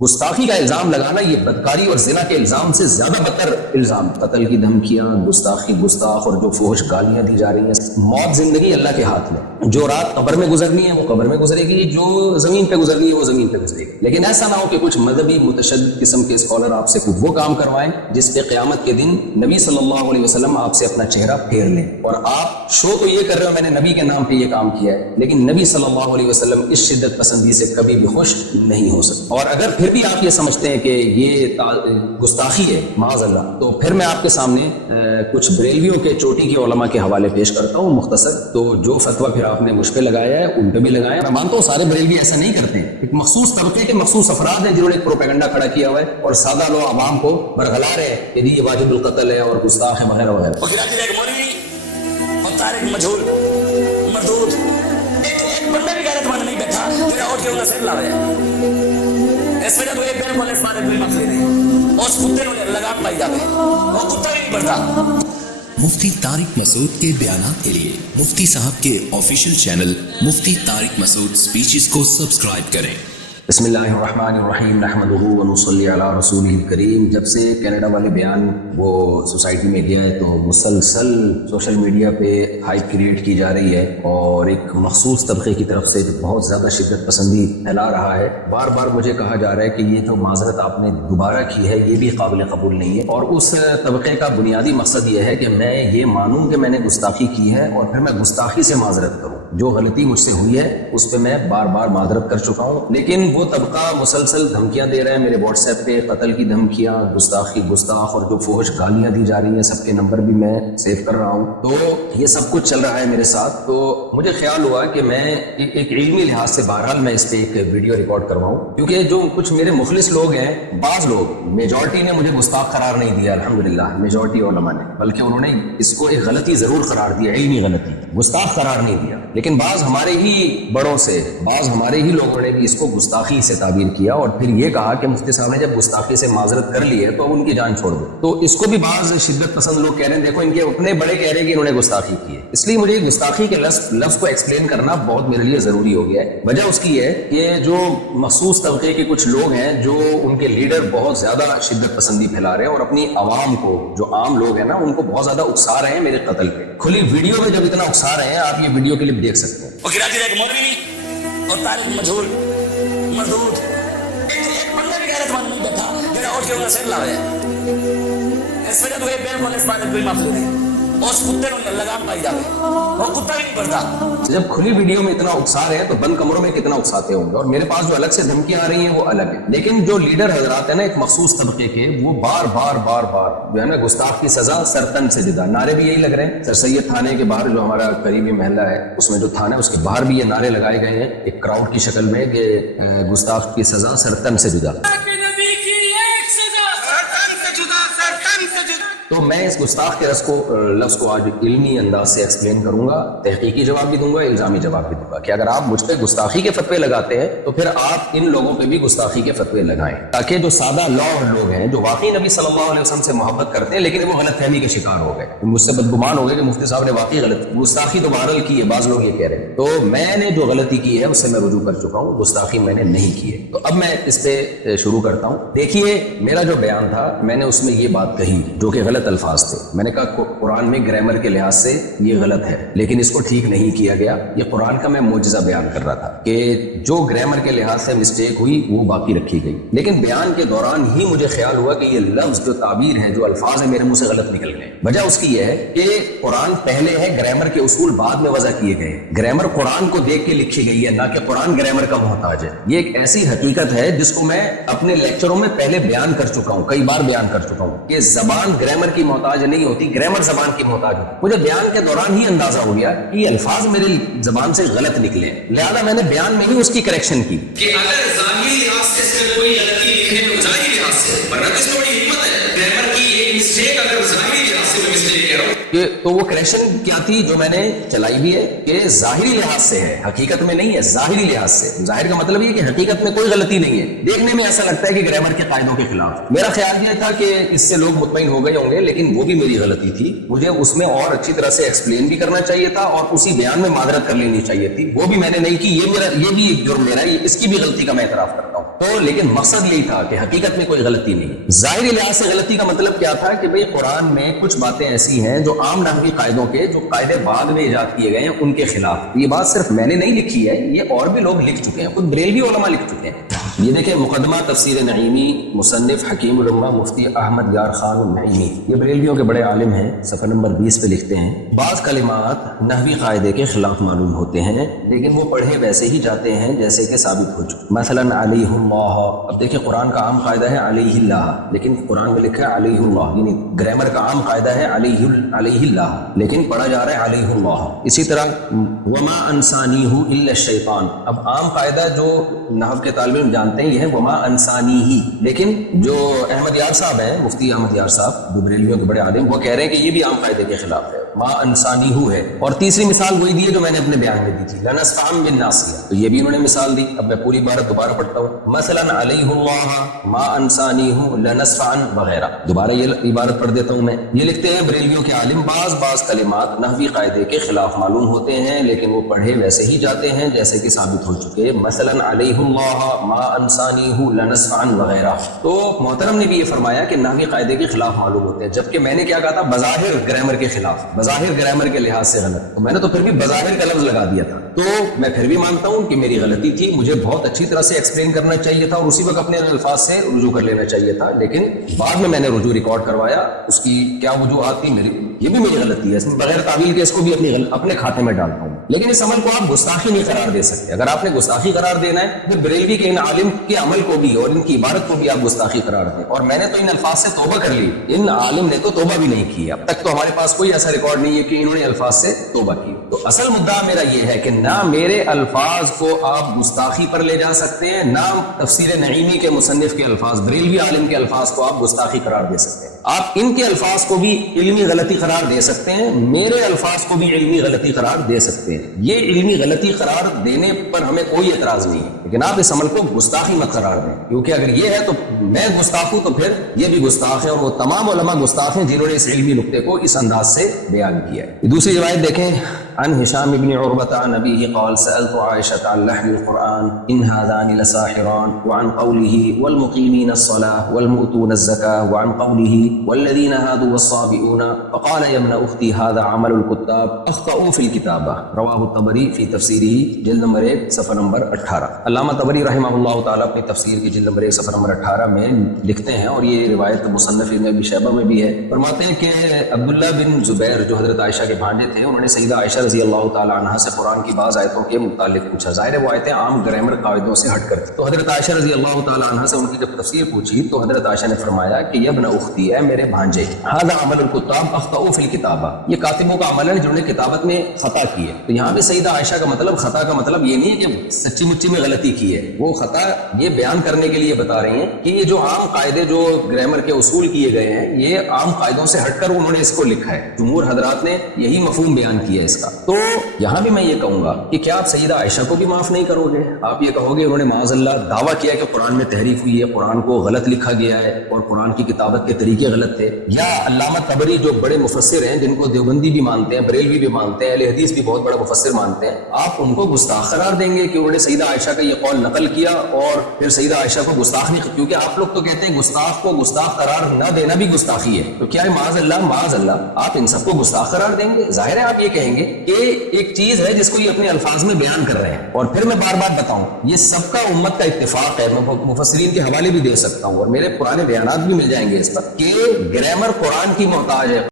گستاخی کا الزام لگانا یہ بدکاری اور زنا کے الزام سے زیادہ بدتر الزام. قتل کی دھمکیاں، گستاخی، گستاخ اور جو فحش گالیاں دی جا رہی ہیں. موت زندگی اللہ کے ہاتھ میں. جو رات قبر میں گزرنی ہے وہ قبر میں گزرے گی، جو زمین پہ گزرنی ہے وہ زمین پہ گزرے گی. لیکن ایسا نہ ہو کہ کچھ مذہبی متشدد قسم کے اسکالر آپ سے وہ کام کروائیں جس پہ قیامت کے دن نبی صلی اللہ علیہ وسلم آپ سے اپنا چہرہ پھیر لیں. اور آپ شو تو یہ کر رہے ہو میں نے نبی کے نام پہ یہ کام کیا ہے، لیکن نبی صلی اللہ علیہ وسلم اس شدت پسندی سے کبھی بھی خوش نہیں ہو سکتے. اور اگر پھر بھی آپ یہ سمجھتے ہیں کہ یہ گستاخی ہے معاذ اللہ، تو پھر میں آپ کے سامنے کچھ بریلویوں کے چوٹی کے علماء کے حوالے پیش کرتا ہوں مختصر. تو جو فتویٰ پھر آپ نے مجھ پہ لگایا ہے ان پہ بھی لگایا. میں مانتا ہوں سارے بریلوی ایسا نہیں کرتے ہیں، ایک مخصوص طبقے کے مخصوص افراد ہیں جنہوں نے ایک پروپیگنڈا کھڑا کیا ہوا ہے اور سادہ لوگ عوام کو برگلا رہے ہیں کہ یہ واجب القتل ہے اور گستاخ ہے وغیرہ وغیرہ. مجھول مردود ایک بندہ بھی غیرت مند نہیں بیٹھا تیرا اور کیوں نہ سر لاوے اس وجہ تو یہ بالکل اس بارے کوئی مسئلے نہیں. اس کتے نے لگام پائی جاتے وہ کتا بھی نہیں بڑھتا. مفتی طارق مسعود کے بیانات کے لیے مفتی صاحب کے آفیشیل چینل مفتی طارق مسعود سپیچز کو سبسکرائب کریں. بسم اللہ الرحمن الرحیم نحمدہ ونصلی علی رسولہ الکریم. جب سے کینیڈا والے بیان وہ سوسائٹی میں گیا ہے تو مسلسل سوشل میڈیا پہ ہائپ کریٹ کی جا رہی ہے اور ایک مخصوص طبقے کی طرف سے بہت زیادہ شدت پسندی پھیلا رہا ہے. بار بار مجھے کہا جا رہا ہے کہ یہ تو معذرت آپ نے دوبارہ کی ہے یہ بھی قابل قبول نہیں ہے. اور اس طبقے کا بنیادی مقصد یہ ہے کہ میں یہ مانوں کہ میں نے گستاخی کی ہے اور پھر میں گستاخی سے معذرت کروں. جو غلطی مجھ سے ہوئی ہے اس پہ میں بار بار معذرت کر چکا ہوں. لیکن وہ طبقہ مسلسل دھمکیاں دے رہے ہیں میرے واٹس ایپ پہ، قتل کی دھمکیاں، گستاخ اور جو فحش گالیاں دی جا رہی ہیں سب کے نمبر بھی میں سیو کر رہا ہوں. تو یہ سب کچھ چل رہا ہے میرے ساتھ. تو مجھے خیال ہوا کہ میں ایک علمی لحاظ سے بہرحال میں اس پہ ایک ویڈیو ریکارڈ کرواؤں، کیونکہ جو کچھ میرے مخلص لوگ ہیں، بعض لوگ، میجورٹی نے مجھے گستاخ قرار نہیں دیا الحمدللہ، میجورٹی علماء نے، بلکہ انہوں نے اس کو ایک غلطی ضرور قرار دیا، علمی غلطی، گستاخ قرار نہیں دیا. لیکن بعض ہمارے ہی بڑوں سے، بعض ہمارے ہی لوگوں نے بھی اس کو گستاخی سے تعبیر کیا اور پھر یہ کہا کہ مفتی صاحب نے جب گستاخی سے معذرت کر لی ہے تو ان کی جان چھوڑ دو. تو اس کو بھی بعض شدت پسند لوگ کہہ رہے ہیں دیکھو ان کے اپنے بڑے کہہ رہے ہیں کہ انہوں نے گستاخی کی ہے. اس لیے مجھے گستاخی کے لفظ کو ایکسپلین کرنا بہت میرے لیے ضروری ہو گیا ہے. وجہ اس کی ہے کہ جو مخصوص طبقے کے کچھ لوگ ہیں جو ان کے لیڈر بہت زیادہ شدت پسندی پھیلا رہے ہیں اور اپنی عوام کو، جو عام لوگ ہیں نا، ان کو بہت زیادہ اکسا رہے ہیں میرے قتل پہ. کھلی ویڈیو میں جب اتنا اکسا رہے ہیں، آپ یہ ویڈیو کلپ دیکھ سکتے ہیں. وہ کراچی ایک مولوی اور طارق مجھول مردود ایک بندہ بھی غیرت مند نہیں بیٹھا تیرا اور کیوں نہ سر لاوے اس وجہ تو یہ بالکل اس بارے کوئی مسئلے نہیں. اس کتے نے لگام پائی جاتے وہ کتا بھی نہیں بڑھتا. جب کھلی ویڈیو میں اتنا اکسا رہے ہیں تو بند کمروں میں کتنا اکساتے ہوں گے. اور میرے پاس جو الگ سے دھمکیاں آ رہی ہیں وہ الگ ہیں. لیکن جو لیڈر حضرات ہیں نا ایک مخصوص طبقے کے، وہ بار بار جو ہے نا گستاخ کی سزا سرتن سے جدا. نعرے بھی یہی لگ رہے ہیں. سر سید تھانے کے باہر جو ہمارا قریبی محلہ ہے اس میں جو تھانہ ہے اس کے باہر بھی یہ نعرے لگائے گئے ہیں ایک کراؤڈ کی شکل میں کہ گستاخ کی سزا سرتن سے جدا. تو میں اس گستاخ کے لفظ کو آج علمی انداز سے ایکسپلین کروں گا، تحقیقی جواب بھی دوں گا، الزامی جواب بھی دوں گا کہ اگر آپ مجھ پہ گستاخی کے فتوے لگاتے ہیں تو پھر آپ ان لوگوں پہ بھی گستاخی کے فتوے لگائیں، تاکہ جو سادہ لوگ لوگ ہیں جو واقعی نبی صلی اللہ علیہ وسلم سے محبت کرتے ہیں لیکن وہ غلط فہمی کے شکار ہو گئے، مجھ سے بدگمان ہو گئے کہ مفتی صاحب نے واقعی غلط گستاخی تو بہرحال کی ہے، بعض لوگ یہ کہہ رہے ہیں. تو میں نے جو غلطی کی ہے اس سے میں رجوع کر چکا ہوں، گستاخی میں نے نہیں کی ہے. تو اب میں اس پہ شروع کرتا ہوں. دیکھیے میرا جو بیان تھا میں نے اس میں یہ بات کہی جو کہ غلط الفاظ تھے. میں نے کہا قرآن میں گرامر کے لحاظ سے یہ غلط ہے لیکن اس کو ٹھیک نہیں کیا گیا. یہ قرآن کا میں معجزہ بیان کر رہا تھا کہ جو گرامر کے لحاظ سے مسٹیک ہوئی وہ باقی رکھی گئی. لیکن بیان کے دوران ہی مجھے خیال ہوا کہ یہ لفظ جو تعبیر ہے، جو الفاظ ہیں، میرے منہ سے غلط نکل گئے. وجہ اس کی یہ ہے کہ قرآن پہلے ہے، گرامر کے اصول بعد میں وضع کیے گئے. گرامر قرآن کو دیکھ کے لکھی گئی ہے، نہ کہ قرآن گرامر کا محتاج ہے. یہ ایک ایسی حقیقت ہے جس کو میں اپنے لیکچروں میں پہلے بیان کر چکا ہوں، کئی بار بیان کر چکا ہوں کہ زبان گرامر کی محتاج نہیں ہوتی، گرامر زبان کی محتاج ہو. مجھے بیان کے دوران ہی اندازہ ہو گیا کہ یہ الفاظ میرے زبان سے غلط نکلے، لہذا میں نے بیان میں ہی اس کی کریکشن کی کہ اگر ظاہری لحاظ سے اس میں کوئی غلطی لکھنے میں ظاہری لحاظ سے، ورنہ اس میں بڑی حکمت ہے. گرامر کی ایک مسٹیک اگر ظاہری لحاظ سے کوئی مسٹیک کہہ رہا ہوں تو وہ کریکشن کیا تھی جو میں نے چلائی بھی ہے کہ ظاہری لحاظ سے ہے، حقیقت میں نہیں ہے. ظاہری لحاظ سے، ظاہر کا مطلب یہ کہ حقیقت میں کوئی غلطی نہیں ہے. دیکھنے میں ایسا لگتا ہے کہ گرامر کے قاعدوں کے خلاف. میرا خیال یہ تھا کہ اس سے لوگ مطمئن ہو گئے ہوں گے، لیکن وہ بھی میری غلطی تھی. مجھے اس میں اور اچھی طرح سے ایکسپلین بھی کرنا چاہیے تھا اور اسی بیان میں معذرت کر لینی چاہیے تھی. وہ بھی میں نے نہیں کی. یہ بھی ایک جرم میرا ہے، اس کی بھی غلطی کا میں اعتراف کرتا ہوں. تو لیکن مقصد یہی تھا کہ حقیقت میں کوئی غلطی نہیں. ظاہری لحاظ سے غلطی کا مطلب کیا تھا کہ بھئی قرآن میں کچھ باتیں ایسی ہیں جو عام نحوی قاعدوں کے جو قاعدے بعد میں ایجاد کیے گئے ہیں ان کے خلاف. یہ بات صرف میں نے نہیں لکھی ہے, یہ اور بھی لوگ لکھ چکے ہیں, خود بریلوی علماء لکھ چکے ہیں. یہ دیکھیں مقدمہ تفسیر نعیمی, مصنف حکیم الامہ مفتی احمد یار خان النعیمی, یہ بریلویوں کے بڑے عالم ہیں. صفحہ نمبر 20 پہ لکھتے ہیں بعض کلمات نحوی قاعدے کے خلاف معلوم ہوتے ہیں لیکن وہ پڑھے ویسے ہی جاتے ہیں جیسے کہ ثابت ہو چکے. مثلا علیہ اللہ, اب دیکھیں قرآن کا عام قاعدہ ہے علیہ اللہ, لیکن قرآن میں لکھا ہے علیہ اللہ, یعنی گرامر کا عام قاعدہ ہے علیہ اللہ, لیکن پڑھا جا رہا ہے علیہ اللہ. اسی طرح وما انسانیہ الا الشیطان, اب عام قاعدہ جو نحو کے طالب علم جانتے ہیں یہ ہے وما انسانیہ, لیکن جو احمد یار صاحب ہیں, مفتی احمد یار صاحب جو بریلویوں کے بڑے عالم, وہ کہہ رہے ہیں کہ یہ بھی عام قاعدے کے خلاف ہے, ما انسانیہ ہے. اور تیسری مثال وہی دی ہے جو میں نے اپنے بیان میں دی تھی, لنسفعن بالناصیہ, تو یہ بھی انہوں نے مثال دی. اب میں پوری عبارت دوبارہ پڑھتا ہوں, مثلا علیہ اللہ ما انسانیہ لنسفعن وغیرہ. دوبارہ یہ عبارت پڑھ دیتا ہوں میں. یہ لکھتے ہیں بریلویوں کے عالم بعض کلمات نحوی قاعدے کے خلاف معلوم ہوتے ہیں لیکن وہ پڑھے ویسے ہی جاتے ہیں جیسے کہ ثابت ہو چکے. مثلا علیہ اللہ ما انسانیہ لنسفعن وغیرہ. تو محترم نے بھی یہ فرمایا کہ نحوی قاعدے کے خلاف معلوم ہوتے ہیں, جبکہ میں نے کیا کہا تھا, بظاہر گرامر کے خلاف, بظاہر گرامر کے لحاظ سے غلط. تو میں نے تو پھر بھی بظاہر کا لفظ لگا دیا تھا, تو میں پھر بھی مانتا ہوں کہ میری غلطی تھی, مجھے بہت اچھی طرح سے ایکسپلین کرنا چاہیے تھا اور اسی وقت اپنے الفاظ سے رجوع کر لینا چاہیے تھا, لیکن بعد میں نے رجوع ریکارڈ کروایا. اس کی کیا وجوہات تھی, میری یہ بھی میری غلطی ہے, اس میں بغیر تعویل کے اس کو بھی اپنے کھاتے میں ڈالتا ہوں. لیکن اس عمل کو آپ گستاخی نہیں قرار دے سکتے. اگر آپ نے گستاخی قرار دینا ہے تو بریلوی کے ان عالم کے عمل کو بھی اور ان کی عبارت کو بھی آپ گستاخی قرار دیں. اور میں نے تو ان الفاظ سے توبہ کر لی, ان عالم نے تو توبہ بھی نہیں کی. اب تک تو ہمارے پاس کوئی ایسا ریکارڈ نہیں ہے کہ انہوں نے الفاظ سے توبہ کی. تو اصل مدعا میرا یہ ہے کہ نہ میرے الفاظ کو آپ گستاخی پر لے جا سکتے ہیں, نہ تفسیر نعیمی کے مصنف کے الفاظ, بریلوی عالم کے الفاظ کو آپ گستاخی قرار دے سکتے ہیں. آپ ان کے الفاظ کو بھی علمی غلطی قرار دے سکتے ہیں, میرے الفاظ کو بھی علمی غلطی قرار دے سکتے ہیں. یہ علمی غلطی قرار دینے پر ہمیں کوئی اعتراض نہیں ہے, لیکن آپ اس عمل کو گستاخی مت قرار دیں, کیونکہ اگر یہ ہے تو میں گستاخ ہوں تو پھر یہ بھی گستاخ ہے, اور وہ تمام علماء گستاخ ہیں جنہوں نے اس علمی نقطے کو اس انداز سے بیان کیا ہے. دوسری روایت دیکھیں, عن هشام بن عروة عن أبيه قال سألت عائشة عن لحن القرآن إن هذان لساحران, وعن قوله والمقيمين الصلاة والمؤتون الزكاة, وعن قوله والذين هادوا والصابئون, فقال يا ابن أختي هذا عمل الكتاب أخطأوا في الكتابة. رواه الطبری فی تفسیرہ جلد نمبر 1 صفحہ نمبر 18. علامہ طبری رحمہ اللہ تعالیٰ اپنی تفسیر کی جلد نمبر 1 صفحہ نمبر 18 میں لکھتے ہیں, اور یہ روایت مصنف ابن ابی شیبہ میں بھی ہے. فرماتے ہیں کہ عبداللہ بن زبیر جو حضرت عائشہ کے بھانجے تھے, انہوں نے سیدہ عائشہ رضی اللہ تعالیٰ عنہ سے قرآن کی بعض آیتوں کے متعلق پوچھا. ظاہر ہے وہ آیتیں عام گرامر قاعدوں سے ہٹ کر تھی, تو حضرت عائشہ رضی اللہ تعالیٰ عنہ سے ان کی جب تفسیر پوچھی تو حضرت عائشہ نے فرمایا کہ یا ابن اختی, اے میرے بھانجے, ھذا عمل الکتاب اخطأوا فی الکتابہ, یہ کاتبوں کا عمل ہے جنہوں نے کتابت میں خطا کی ہے. تو یہاں پہ سیدہ عائشہ کا مطلب, خطا کا مطلب یہ نہیں ہے کہ سچی مچی میں غلطی کی ہے, وہ خطا یہ بیان کرنے کے لیے بتا رہی ہیں کہ یہ جو عام قاعدے جو گرامر کے اصول کیے گئے ہیں یہ عام قاعدوں سے ہٹ کر انہوں نے اس کو لکھا ہے. جمہور حضرات نے یہی مفہوم بیان کیا ہے اس کا. تو یہاں بھی میں یہ کہوں گا کہ کیا آپ سیدہ عائشہ کو بھی معاف نہیں کرو گے؟ آپ یہ کہو گے انہوں نے معاذ اللہ دعویٰ کیا کہ قرآن میں تحریف ہوئی ہے, قرآن کو غلط لکھا گیا ہے اور قرآن کی کتابت کے طریقے غلط تھے. یا علامہ طبری جو بڑے مفسر ہیں, جن کو دیوبندی بھی مانتے ہیں, بریلوی بھی مانتے ہیں, اہل حدیث بھی بہت بڑا مفسر مانتے ہیں, آپ ان کو گستاخ قرار دیں گے کہ انہوں نے سیدہ عائشہ کا یہ قول نقل کیا اور پھر سیدہ عائشہ کو گستاخ نہیں, کیونکہ آپ لوگ تو کہتے ہیں گستاخ کو گستاخ قرار نہ دینا بھی گستاخی ہے. تو کیا ہے معاذ اللہ آپ ان سب کو گستاخ قرار دیں گے؟ ظاہر ہے آپ یہ کہیں گے کہ ایک چیز ہے جس کو یہ اپنے الفاظ میں بیان کر رہے ہیں. اور پھر میں بار بار بتاؤں, یہ سب کا امت کا اتفاق ہے, میں مفسرین کے حوالے بھی دے سکتا ہوں اور میرے پرانے بیانات بھی مل جائیں گے اس پر, کہ گرامر قرآن کی محتاج ہے.